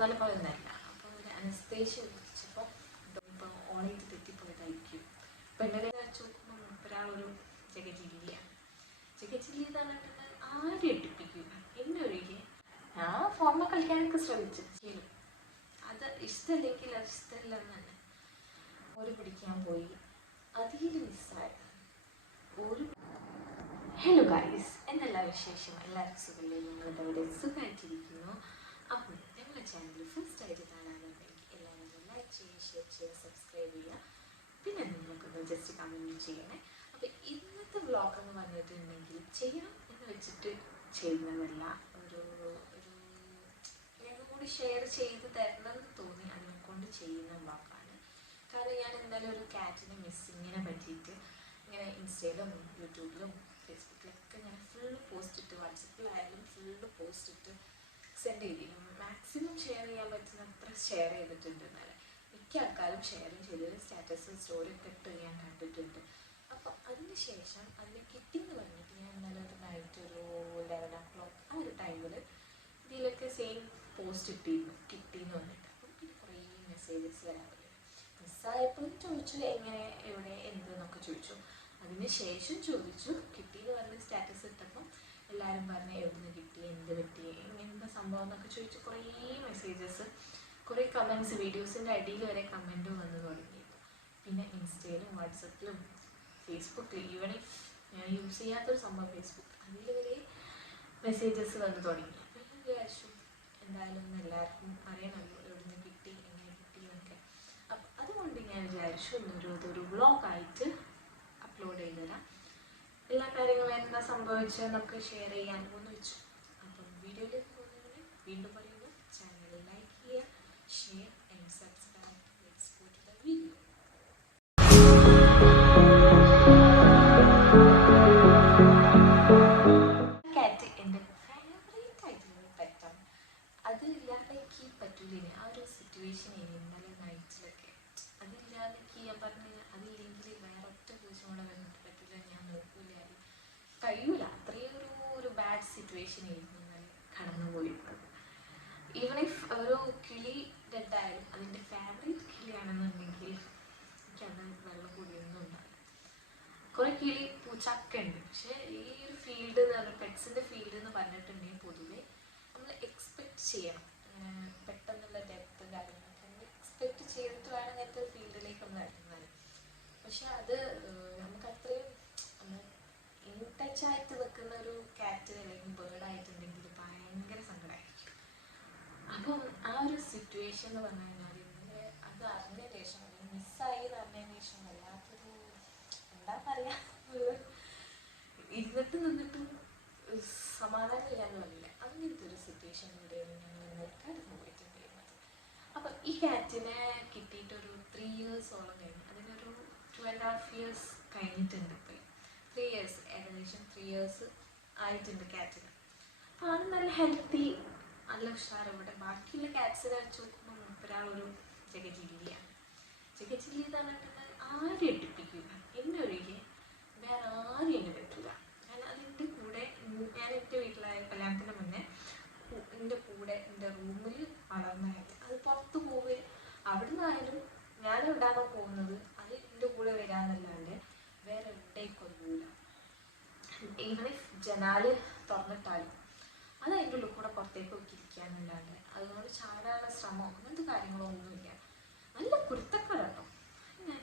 നല്ല പോലെ ഒന്നല്ല. അപ്പോൾ ഒരു അനസ്തേഷ്യ വിളിച്ചപ്പോൾ ഇപ്പോൾ ഓളായിട്ട് തെറ്റിപ്പോയതായിരിക്കും. പെണ്ണിനെ വെച്ച് നോക്കുമ്പോൾ മൂപ്പരാളൊരു ജഗജില്ലിയാണ്. ജഗജില്ലി എന്ന് പറഞ്ഞിട്ടുണ്ടെങ്കിൽ ആരും എടുപ്പിക്കില്ല. എന്നെ ഒഴികെ ഞാൻ ഫോണിൽ കളിക്കാനൊക്കെ ശ്രമിച്ചു ശീലം. അത് ഇഷ്ടമല്ലെങ്കിൽ അത് ഇഷ്ടമില്ല എന്ന് തന്നെ. ഒരു പിടിക്കാൻ പോയി, അതിൽ മിസ്സായത് ഒരു. ഹലോ ഗൈസ്, എന്തെല്ലാം വിശേഷം? എല്ലാവർക്കും സുഖമില്ലേ? നിങ്ങളുടെ അവിടെ സുഖമായിട്ടിരിക്കുന്നു. അപ്പോൾ ഞങ്ങളുടെ ചാനൽ ഫസ്റ്റ് ആയിട്ട് കാണാനുണ്ടെങ്കിൽ എല്ലാവരും ലൈക്ക് ചെയ്യുക, ഷെയർ ചെയ്യുക, സബ്സ്ക്രൈബ് ചെയ്യുക. പിന്നെ നിങ്ങൾക്കൊന്ന് ജസ്റ്റ് കമൻറ്റ് ചെയ്യണേ. അപ്പോൾ ഇന്നത്തെ വ്ളോഗ് എന്ന് പറഞ്ഞിട്ടുണ്ടെങ്കിൽ ചെയ്യണം എന്ന് വെച്ചിട്ട് ചെയ്യുന്നതല്ല, ഒരു ഞങ്ങൾ കൂടി ഷെയർ ചെയ്ത് തരണമെന്ന് തോന്നി അതിനെക്കൊണ്ട് ചെയ്യുന്ന വ്ളോഗാണ്. കാരണം ഞാൻ എന്തായാലും ഒരു കാറ്റിൻ്റെ മിസ്സിങ്ങിനെ പറ്റിയിട്ട് ഇങ്ങനെ ഇൻസ്റ്റയിലും യൂട്യൂബിലും ഫേസ്ബുക്കിലൊക്കെ ഞാൻ ഫുള്ള് പോസ്റ്റ് ഇട്ട്, വാട്സപ്പിലായാലും ഫുള്ള് പോസ്റ്റ് ഇട്ട് സെൻഡ് ചെയ്തിരുന്നു. മാക്സിമം ഷെയർ ചെയ്യാൻ പറ്റുന്നത്ര ഷെയർ ചെയ്തിട്ടുണ്ട്. എന്നാലും മിക്ക ആൾക്കാരും ഷെയറും ചെയ്തത് സ്റ്റാറ്റസ് സ്റ്റോറി ഒക്കെ ഇട്ട് ഞാൻ കണ്ടിട്ടുണ്ട്. അപ്പോൾ അതിന് ശേഷം അതിന് കിട്ടിയെന്ന് പറഞ്ഞിട്ട് ഞാൻ ഇന്നലെ ഒരു നൈറ്റ് ഒരു 11 o'clock ആ ഒരു ടൈമിൽ ഇതിലൊക്കെ സെയിം പോസ്റ്റ് ഇട്ടിരുന്നു കിട്ടിയെന്ന് പറഞ്ഞിട്ട്. അപ്പം പിന്നെ കുറേ മെസ്സേജസ് വരാൻ തുടങ്ങി. മിസ്സായപ്പോഴും ചോദിച്ചു എങ്ങനെ, എവിടെ, എന്ത് എന്നൊക്കെ ചോദിച്ചു. അതിന് ശേഷം ചോദിച്ചു കിട്ടിയെന്ന് പറഞ്ഞ് സ്റ്റാറ്റസ് ഇട്ടപ്പം എല്ലാവരും പറഞ്ഞ് എവിടെ നിന്ന് കിട്ടി, എന്ത് പറ്റി, ഇങ്ങനത്തെ സംഭവം എന്നൊക്കെ ചോദിച്ചു. കുറേ മെസ്സേജസ്, കുറേ കമൻറ്റ്സ്, വീഡിയോസിൻ്റെ അടിയിൽ വരെ കമൻറ്റും വന്ന് തുടങ്ങിയിരുന്നു. പിന്നെ ഇൻസ്റ്റയിലും വാട്സപ്പിലും ഫേസ്ബുക്കിൽ, ഈവൻ ഞാൻ യൂസ് ചെയ്യാത്തൊരു സംഭവം ഫേസ്ബുക്ക്, അതിൽ വരെ മെസ്സേജസ് വന്ന് തുടങ്ങി. അപ്പോൾ ഞാൻ വിചാരിച്ചു എന്തായാലും എല്ലാവർക്കും അറിയണമല്ലോ എവിടെ നിന്ന് കിട്ടി, എങ്ങനെ കിട്ടി എന്നൊക്കെ. അപ്പം അതുകൊണ്ട് ഞാൻ വിചാരിച്ചു ഇതൊരു വ്ളോഗായിട്ട് അപ്ലോഡ് ചെയ്ത് തരാം. എല്ലാ കാര്യങ്ങളും എന്താ സംഭവിച്ചതെന്നൊക്കെ ഷെയർ ചെയ്യാൻ പോകുന്നു വെച്ചു. അപ്പം വീഡിയോയിലേക്ക് പോകുന്നതിന് വീണ്ടും പറയുന്നു, ചാനൽ ലൈക്ക് ചെയ്യുക, share and subscribe. Let's go to the video. കാറ്റ് എൻ്റെ ഫേവറേറ്റ് ആയിട്ടുള്ള പെറ്റാണ്. അതില്ലാതെ എനിക്ക് പറ്റൂല. ആ ഒരു സിറ്റുവേഷൻ ഇന്നലെ നൈറ്റിലൊക്കെ അതില്ലാതെ ഞാൻ പറഞ്ഞു, അതില്ലെങ്കിൽ വേറെ ഒറ്റ ദിവസം കൂടെ വന്നിട്ട് പറ്റില്ല, ഞാൻ നോക്കൂല, കഴിയൂല. അത്രയും ഒരു ബാഡ് സിറ്റുവേഷൻ ആയിരുന്നു കടന്നു പോയിരുന്നത്. ഈവൻ ഇഫ് ഒരു കിളി ഡെഡായാലും അതിൻ്റെ ഫേവറേറ്റ് കിളിയാണെന്നുണ്ടെങ്കിൽ എനിക്കത് വെള്ളം കൂടിയൊന്നും ഉണ്ടാവില്ല. കുറേ കിളി പൂച്ചൊക്കെ ഉണ്ട്. പക്ഷേ ഈ ഒരു ഫീൽഡ് എന്ന് പറഞ്ഞാൽ പെറ്റ്സിൻ്റെ ഫീൽഡ് എന്ന് പറഞ്ഞിട്ടുണ്ടെങ്കിൽ പൊതുവെ നമ്മൾ എക്സ്പെക്റ്റ് ചെയ്യണം, പെട്ടെന്നുള്ള ഡെപ്ത് കാര്യങ്ങളൊക്കെ നമ്മൾ എക്സ്പെക്റ്റ് ചെയ്തിട്ട് വേണം ഇങ്ങനത്തെ ഒരു ഫീൽഡിലേക്ക് നമ്മൾ ഇറങ്ങുന്നത്. പക്ഷെ അത് നമുക്ക് അത്രയും ഇൻടച്ചായിട്ട് നിൽക്കുന്ന ഒരു കാറ്റ് അല്ലെങ്കിൽ ബേർഡായിട്ടുണ്ടെങ്കിൽ ഭയങ്കര സങ്കടമായിരിക്കും. അപ്പം ആ ഒരു സിറ്റുവേഷൻ എന്ന് പറഞ്ഞു കഴിഞ്ഞാൽ ഇന്നലെ അത് അറിഞ്ഞതിന് ശേഷം, അല്ലെങ്കിൽ മിസ്സായി എന്ന് അറിഞ്ഞതിന് ശേഷം വല്ലാത്തൊരു എന്താ പറയുക, ഇരുന്നിട്ട് നിന്നിട്ടും സമാധാനം ഇല്ലാന്ന് പറയില്ല, അങ്ങനത്തെ ഒരു സിറ്റുവേഷനിലൂടെയാണ് ഞങ്ങൾ ഇന്നലെ കടന്നു പോയിട്ടുണ്ടായിരുന്നത്. അപ്പം ഈ കാറ്റിനെ കിട്ടിയിട്ടൊരു 3 yearsോളം കഴിഞ്ഞു. അതിനൊരു 2.5 years കഴിഞ്ഞിട്ടുണ്ട്. ഇപ്പോൾ 3 years, ഏകദേശം 3 years ആയിട്ടുണ്ട് കാറ്റിന്. അപ്പോൾ ആണ് നല്ല ഹെൽത്തി, നല്ല ഉഷാർ. ഇവിടെ ബാക്കിയുള്ള കാറ്റ്സിനെ വെച്ച് നോക്കുമ്പോൾ മൂപ്പരാളൊരു ജഗജില്ലിയാണ്. ജഗജില്ലി എന്ന് പറഞ്ഞിട്ടുണ്ടെങ്കിൽ ആരും എടുപ്പിക്കില്ല. എന്നെ ഒഴികെ വേറെ ആരും എന്നെ പറ്റില്ല. ഞാൻ അതിൻ്റെ കൂടെ, ഞാൻ എൻ്റെ വീട്ടിലായ കല്യാണത്തിന് മുന്നേ എൻ്റെ കൂടെ എൻ്റെ റൂമിൽ വളർന്നതായിട്ട്, അത് പുറത്ത് പോവുക അവിടെ നിന്നായാലും ഞാൻ എവിടെയാണോ പോകുന്നത് അത് എൻ്റെ കൂടെ വരാമെന്നല്ലാണ്ട് വേറെ എവിടേക്കൊന്നും പോവില്ല. ഈവൻ ജനാല് തുറന്നിട്ടാലും അത് അതിൻ്റെ ഉള്ളിൽ കൂടെ പുറത്തേക്ക് നോക്കിയിരിക്കാന്നല്ലാണ്ട് അതുകൊണ്ട് ചാടാനുള്ള ശ്രമമോ അങ്ങനത്തെ കാര്യങ്ങളോ ഒന്നുമില്ല. നല്ല കുരുത്തക്കേടാണോ, ഞാൻ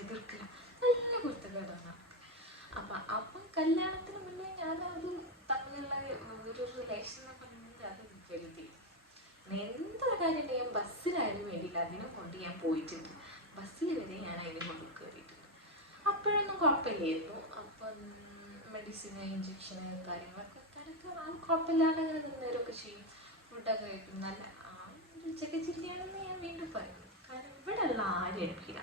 എതിർക്കില്ല, നല്ല കുരുത്തക്കേടാണ്. അപ്പം കല്യാണത്തിന് മുന്നേ ഞാനത് തമ്മിലുള്ള ഒരു റിലേഷൻ എന്ന് പറഞ്ഞാൽ അത് വലുതി. എന്തൊരു കാര്യം ഉണ്ടെങ്കിൽ ബസ്സിലായാലും വേണ്ടിയില്ല അതിനെ കൊണ്ട് ഞാൻ പോയിട്ടുണ്ട്. ബസ്സിൽ വരെ ഞാൻ അതിനെ കൊണ്ട് കയറിയിട്ടുണ്ട്. അപ്പോഴൊന്നും കുഴപ്പമില്ലായിരുന്നു. അപ്പം മെഡിസിന്, ഇഞ്ചക്ഷന്, കാര്യങ്ങളൊക്കെ കുഴപ്പമില്ലാണ്ട് അങ്ങനെ നിന്നവരൊക്കെ ചെയ്യും. ഫുഡൊക്കെ കഴിക്കും. നല്ല ജഗജില്ലിയാണെന്ന് ഞാൻ വീണ്ടും പറയുന്നു. കാരണം ഇവിടെ ഉള്ള ആരും എടുക്കില്ല.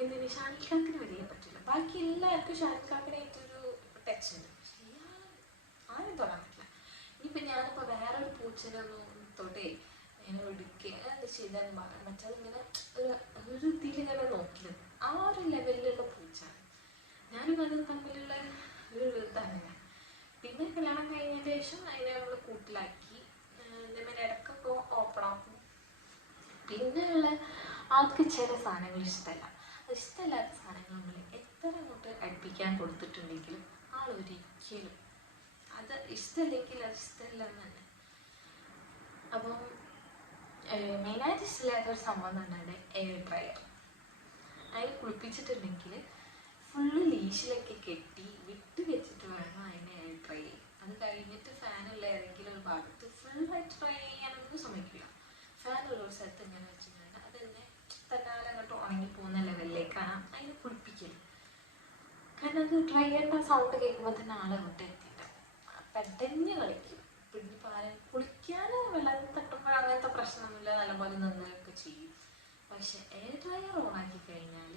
എന്തിന് ഷാനിക്കാക്കിന് വരിക പറ്റില്ല. ബാക്കി എല്ലാവർക്കും ഷാനിക്കാക്കിനായിട്ടൊരു ടച്ച് ഉണ്ട്. പക്ഷെ ആരും തൊടാൻ പറ്റില്ല. ഇനിയിപ്പോൾ ഞാനിപ്പോൾ വേറൊരു പൂച്ചനൊന്നും തൊട്ടേ ഇങ്ങനെ ഒടുക്കുക അത് ചെയ്താൽ മറ്റതിങ്ങനെ ഒരു ഇതിലിങ്ങനെ നോക്കിയത് ആ ഒരു ലെവലിലുള്ള പൂച്ചാണ്. ഞാനും അതും തമ്മിലുള്ള ഒരു ഇതാണ്. പിന്നെ കല്യാണം കഴിഞ്ഞതിന് ശേഷം അതിനെ നമ്മൾ കൂട്ടിലാക്കി. ഇതേമാതിരി ഇടയ്ക്കൊക്കെ ഓപ്പൺ ആൾക്ക് ചില സാധനങ്ങൾ ഇഷ്ടമല്ല. അത് ഇഷ്ടമല്ലാത്ത സാധനങ്ങൾ നമ്മൾ എത്ര അങ്ങോട്ട് അടുപ്പിക്കാൻ കൊടുത്തിട്ടുണ്ടെങ്കിലും ആളൊരിക്കലും അത് ഇഷ്ടമില്ലെങ്കിൽ അത് ഇഷ്ടമില്ല എന്ന് തന്നെ. അപ്പം മെയിനായിട്ട് ഇഷ്ടമില്ലാത്തൊരു സംഭവം എന്ന് പറഞ്ഞാൽ എയർ ഡ്രയർ. അതിന് കുളിപ്പിച്ചിട്ടുണ്ടെങ്കിൽ ഫുള്ള് ലീഷിലൊക്കെ കെട്ടി വിട്ട് വെച്ചിട്ട് വേണം അതിനെ എയർ ഡ്രൈ ചെയ്യാൻ. അത് കഴിഞ്ഞിട്ട് ഫാനുള്ള ഏതെങ്കിലും ഒരു ഭാഗത്ത് ഫുള്ളായിട്ട് ഡ്രൈ ചെയ്യാനൊന്നും സമ്മതിക്കില്ല. ഫാനുള്ള ഒരു സ്ഥലത്ത് ഇങ്ങനെ വെച്ചിട്ടുണ്ട് അത് തന്നാലെ അങ്ങോട്ട് ഉണങ്ങിപ്പോകുന്ന ലെവലിലേക്കാണ് അതിനെ കുളിപ്പിക്കല്. കാരണം അത് ഡ്രൈ ചെയ്യേണ്ട സൗണ്ട് കേൾക്കുമ്പോൾ തന്നെ ആളങ്ങോട്ട് എത്തിയിട്ടുണ്ടാവും. പെട്ടെന്ന് കളിക്കും. പിന്നെ കുളിക്കാൻ വെള്ളം തട്ടുമ്പോൾ അങ്ങനത്തെ പ്രശ്നമൊന്നുമില്ല, നല്ലപോലെ നന്നായൊക്കെ ചെയ്യും. പക്ഷെ എയർ ഡ്രയർ ഓണാക്കി കഴിഞ്ഞാൽ